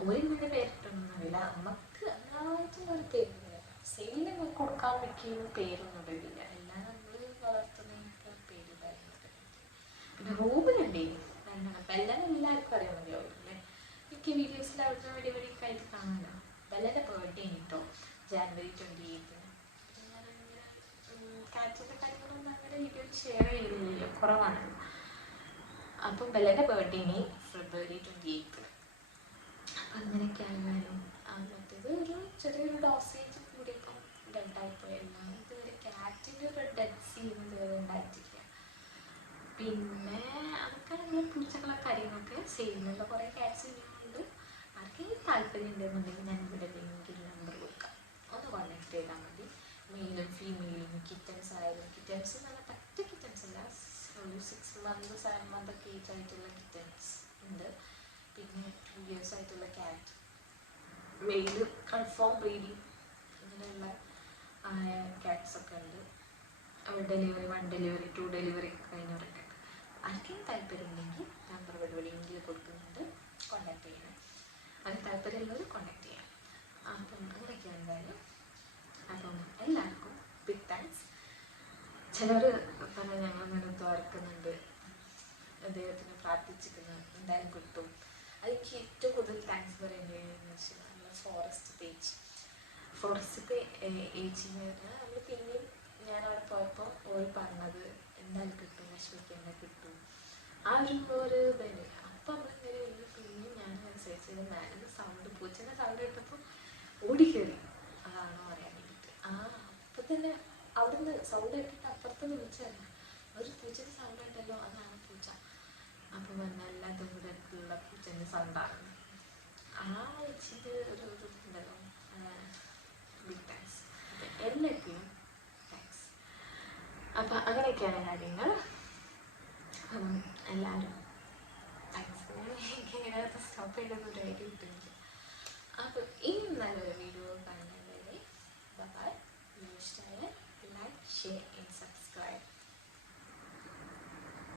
ഒരിങ്ങനെ പേരിട്ടൊന്നുമില്ല, നമുക്ക് എല്ലാവർക്കും ഒരു പേരില്ല. സെയിലിന് കൊടുക്കാൻ പറ്റിയ പേരൊന്നും ഇടില്ല, എല്ലാം നമ്മൾ വളർത്തുന്നതിനൊക്കെ പേര് കാര്യങ്ങളൊക്കെ. പിന്നെ റൂമിലുണ്ടേ രണ്ടെണ്ണം. ബെല്ലനെ എല്ലാവർക്കും അറിയാൻ മതിയാവും അല്ലേ, മിക്ക വീഡിയോസിൽ അവിടുന്ന് വെടിവെടിയൊക്കെ ആയിട്ട് കാണുമല്ലോ. ബെല്ലൻ്റെ ബർത്ത്ഡേ കേട്ടോ ജാനുവരി 28. ഞാനങ്ങനെ കാറ്റിൻ്റെ കാര്യങ്ങളൊന്നും അങ്ങനെ വീഡിയോയിൽ ഷെയർ ചെയ്തില്ല, കുറവാണ്. അപ്പം ബെല്ലൻ്റെ ബർത്ത്ഡേ ഫെബ്രുവരി 28. അപ്പം അങ്ങനെയൊക്കെ ആയാലും മറ്റേത് ഒരു ചെറിയൊരു ഡോസേജ് കൂടിയപ്പം ഡെഡായിപ്പോയി. എല്ലാം ഇതുവരെ ക്യാറ്റിൻ്റെ ഒരു ഡെഡ് സീൻ ഇതുവരെ ഉണ്ടായിട്ടില്ല. പിന്നെ അതൊക്കെ നമ്മൾ പൂച്ചകളൊക്കെ കാര്യങ്ങളൊക്കെ ചെയ്യുന്നുണ്ട്. കുറേ ക്യാറ്റ്സ് ചെയ്യുന്നുണ്ട്. ആർക്കെങ്കിലും താല്പര്യം ഉണ്ടെന്നുണ്ടെങ്കിൽ ഞാൻ ഇവിടെ ലിങ്കിൽ നമ്പർ കൊടുക്കാം, ഒന്ന് കോൺടാക്ട് ചെയ്താൽ മതി. മെയിലും ഫീമെയിലും കിറ്റൻസ് ആയാലും, കിറ്റൻസ് എന്ന് പറഞ്ഞാൽ പറ്റ കിറ്റൻസ് അല്ല, ഒരു 6 month 7 month ഒക്കെ ഏജ് ആയിട്ടുള്ള കിറ്റൻസ് ഉണ്ട്. പിന്നെ 2 years ആയിട്ടുള്ള ക്യാറ്റ്, മെയിൽ കൺഫേം ബ്രീഡിങ് അങ്ങനെയുള്ള ക്യാറ്റ്സൊക്കെ ഉണ്ട്. ഡെലിവറി 1 ഡെലിവറി 2 ഡെലിവറി ഒക്കെ കഴിഞ്ഞവരൊക്കെ ഉണ്ട്. ആർക്കെങ്കിലും താല്പര്യം ഉണ്ടെങ്കിൽ നമ്പർ ഇവിടെ ലിങ്കിൽ കൊടുക്കുന്നുണ്ട്, കോൺടാക്ട് ചെയ്യണം. അതിന് താല്പര്യമുള്ളവർ കോൺടാക്ട് ചെയ്യാം. അപ്പം അങ്ങനെയൊക്കെയാണ് എന്തായാലും. അപ്പം എല്ലാവർക്കും ബിഗ് താങ്ക്സ്. ചിലർ പറഞ്ഞാൽ ഞങ്ങളിങ്ങനെ ദ്വാരക്കുന്നുണ്ട്, അദ്ദേഹത്തിന് പ്രാർത്ഥിച്ചിരിക്കുന്നു, എന്തായാലും കിട്ടും. അതെനിക്ക് ഏറ്റവും കൂടുതൽ താങ്ക്സ് പറയേണ്ടതെന്ന് വെച്ചാൽ നമ്മൾ ഫോറസ്റ്റ് ഏജിന്ന് പറഞ്ഞാൽ നമ്മൾ പിന്നെയും ഞാൻ അവിടെ പോയപ്പോൾ ഓര് പറഞ്ഞത് എന്തായാലും കിട്ടും, വിഷമിക്കേണ്ട കിട്ടും, ആ ഒരു ഇതന്നെ. അപ്പം നമ്മളിങ്ങനെ ഇന്ന് പിന്നെയും ഞാൻ സെർച്ച് ചെയ്ത് ഞാനൊന്ന് സൗണ്ട് പൂച്ചേൻ്റെ സൗണ്ട് കേട്ടപ്പോൾ ഓടിക്കയറി അതാണോ അറിയാൻ വേണ്ടിയിട്ട്. അപ്പം തന്നെ അവിടുന്ന് സൗണ്ട് കേട്ടിട്ട് അപ്പുറത്തുനിന്ന് വിളിച്ചതല്ല, ഒരു പൂച്ചേൻ്റെ സൗണ്ട് കേട്ടല്ലോ, അതാണ് പൂച്ച. അപ്പം വന്നല്ലാതെ ഇവിടെ ഉള്ള പൂച്ചേൻ്റെ സൗണ്ടാണ്. ആ വെച്ചിട്ട് ഒരു ഇതുണ്ടല്ലോ, ബിഗ് താങ്ക്സ്. അപ്പം എല്ലാത്തിനും താങ്ക്സ്. അപ്പം അങ്ങനെയൊക്കെയാണ് കാര്യങ്ങൾ. എല്ലാവരും താങ്ക്സ്. എങ്ങനെ സ്റ്റോപ്പ് ചെയ്തെന്നൊരു ഐഡിയ കിട്ടുന്നില്ല. അപ്പം ഇനി നല്ലൊരു വീഡിയോ കാണുന്നവരെ ബൈ. വീഡിയോ ഇഷ്ടമായ ലൈക്ക്, ഷെയർ ആൻഡ് സബ്സ്ക്രൈബ്.